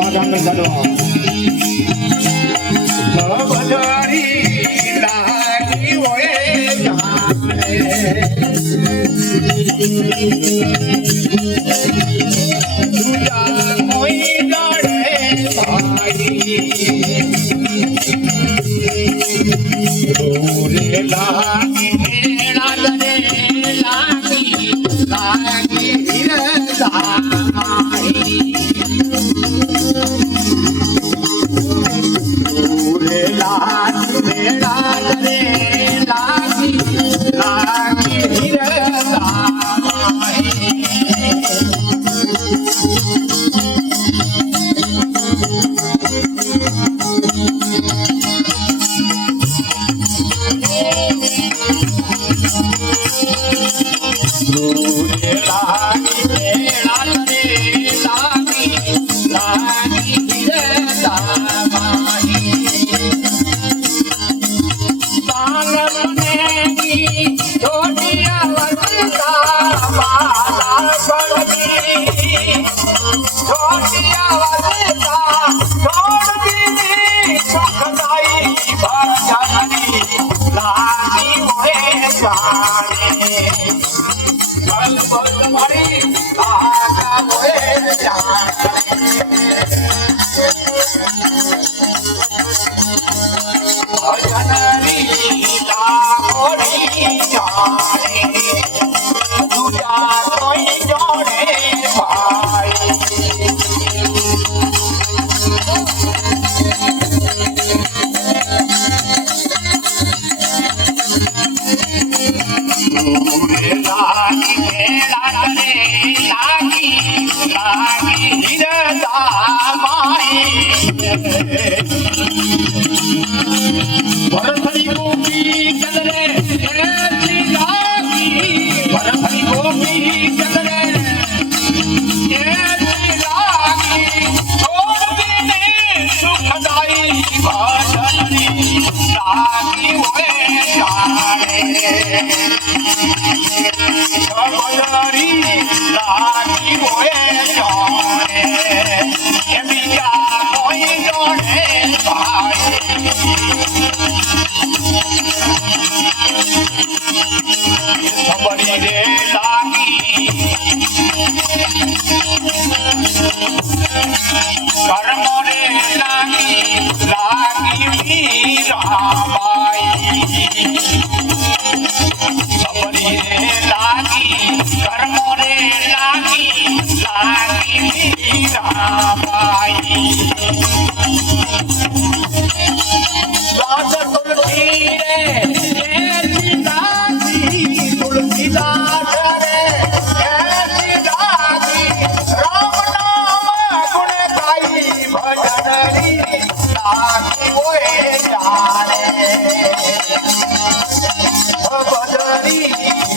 વાગાંગ ચડવા ભવારી લાડી હોય દુયા કોઈ ડરે ભાઈ રે લા ¡Ah, la ભરત હરી ગોપી કદરે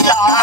啊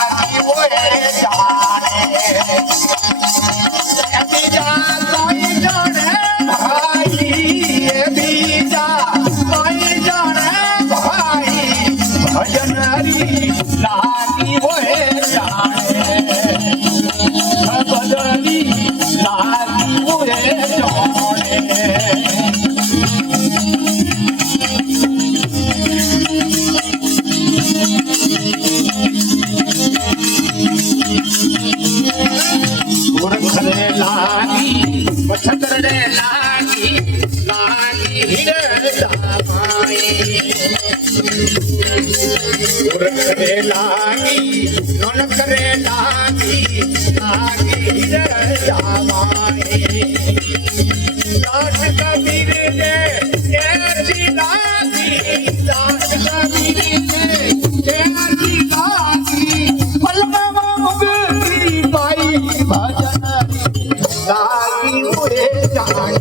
કરે લાગી નોન કરે લાગી લાગી રજાવાય દાસ કબીર ને કેજી લાગી દાસ કબીર ને કેજી લાગી પલવા મુગરી ભાઈ ભજન લાગી ઉરે જાણે